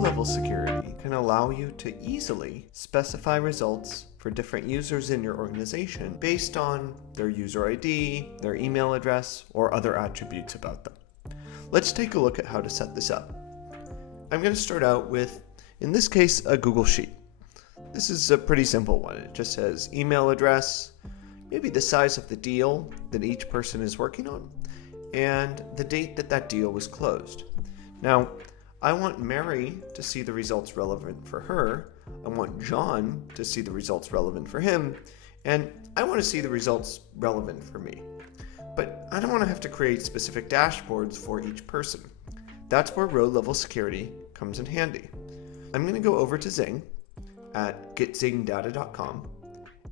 Row-level security can allow you to easily specify results for different users in your organization based on their user ID, their email address, or other attributes about them. Let's take a look at how to set this up. I'm going to start out with, in this case, a Google Sheet. This is a pretty simple one. It just says email address, maybe the size of the deal that each person is working on, and the date that that deal was closed. Now, I want Mary to see the results relevant for her, I want John to see the results relevant for him, and I want to see the results relevant for me. But I don't want to have to create specific dashboards for each person. That's where row-level security comes in handy. I'm going to go over to Zing at gzingdata.com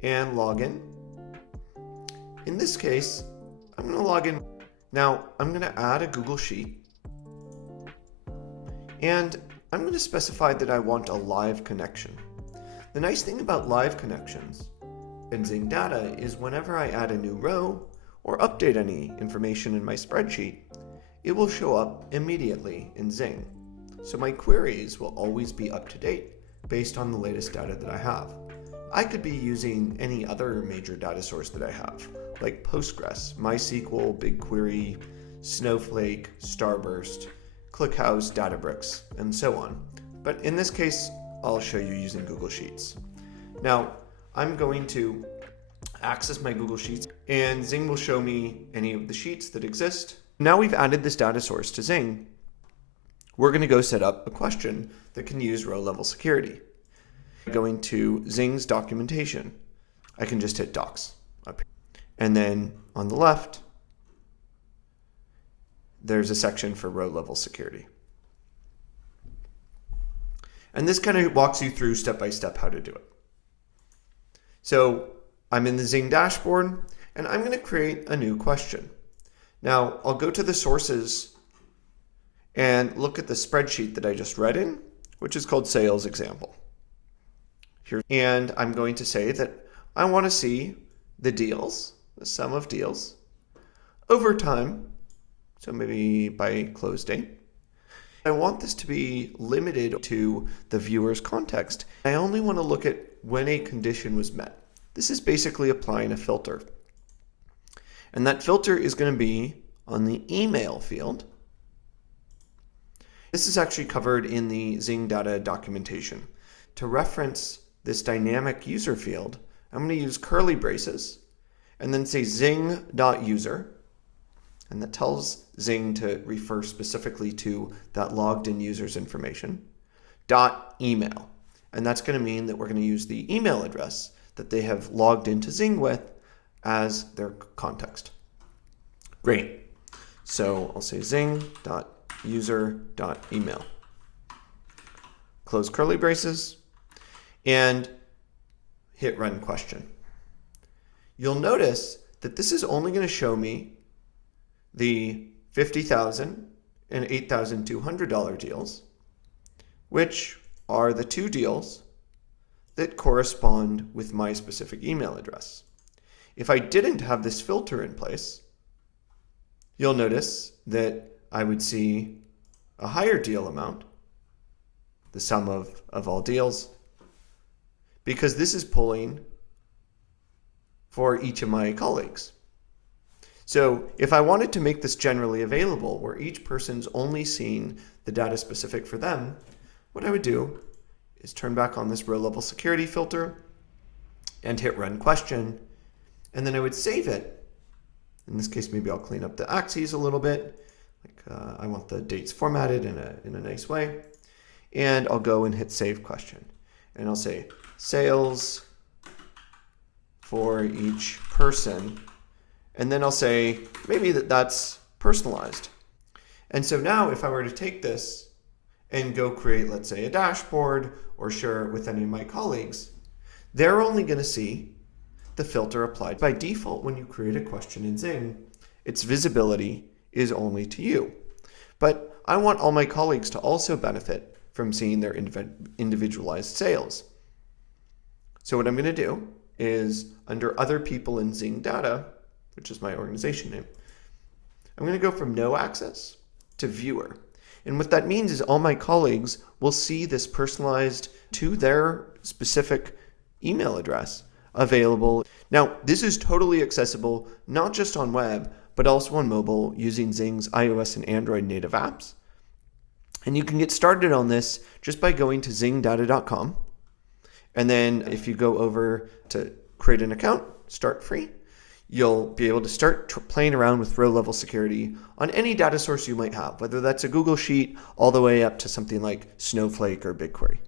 and log in. In this case, I'm going to log in. Now, I'm going to add a Google Sheet. And I'm going to specify that I want a live connection. The nice thing about live connections in Zing Data is whenever I add a new row or update any information in my spreadsheet, it will show up immediately in Zing. So my queries will always be up to date based on the latest data that I have. I could be using any other major data source that I have, like Postgres, MySQL, BigQuery, Snowflake, Starburst, ClickHouse, Databricks, and so on. But in this case, I'll show you using Google Sheets. Now, I'm going to access my Google Sheets, and Zing will show me any of the sheets that exist. Now we've added this data source to Zing, we're going to go set up a question that can use row-level security. Going to Zing's documentation, I can just hit Docs up here. And then on the left, there's a section for row-level security. And this kind of walks you through step-by-step how to do it. So I'm in the Zing dashboard, and I'm going to create a new question. Now, I'll go to the sources and look at the spreadsheet that I just read in, which is called sales example. Here, and I'm going to say that I want to see the deals, the sum of deals, over time. So maybe by close date. I want this to be limited to the viewer's context. I only want to look at when a condition was met. This is basically applying a filter. And that filter is going to be on the email field. This is actually covered in the Zing Data documentation. To reference this dynamic user field, I'm going to use curly braces and then say zing.user. And that tells Zing to refer specifically to that logged in user's information, .email. And that's going to mean that we're going to use the email address that they have logged into Zing with as their context. Great. So I'll say zing.user.email. Close curly braces and hit run question. You'll notice that this is only going to show me the $50,000 and $8,200 deals, which are the two deals that correspond with my specific email address. If I didn't have this filter in place, you'll notice that I would see a higher deal amount, the sum of all deals, because this is pulling for each of my colleagues. So if I wanted to make this generally available, where each person's only seeing the data specific for them, what I would do is turn back on this row-level security filter and hit run question, and then I would save it. In this case, maybe I'll clean up the axes a little bit. I want the dates formatted in a nice way. And I'll go and hit save question. And I'll say sales for each person. And then I'll say maybe that's personalized. And so now if I were to take this and go create, let's say, a dashboard or share it with any of my colleagues, they're only going to see the filter applied. By default, when you create a question in Zing, its visibility is only to you. But I want all my colleagues to also benefit from seeing their individualized sales. So what I'm going to do is under other people in Zing Data, which is my organization name, I'm going to go from no access to viewer. And what that means is all my colleagues will see this personalized to their specific email address available. Now, this is totally accessible, not just on web, but also on mobile using Zing's iOS and Android native apps. And you can get started on this just by going to zingdata.com. And then if you go over to create an account, start free, you'll be able to start playing around with row-level security on any data source you might have, whether that's a Google Sheet all the way up to something like Snowflake or BigQuery.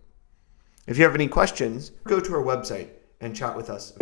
If you have any questions, go to our website and chat with us.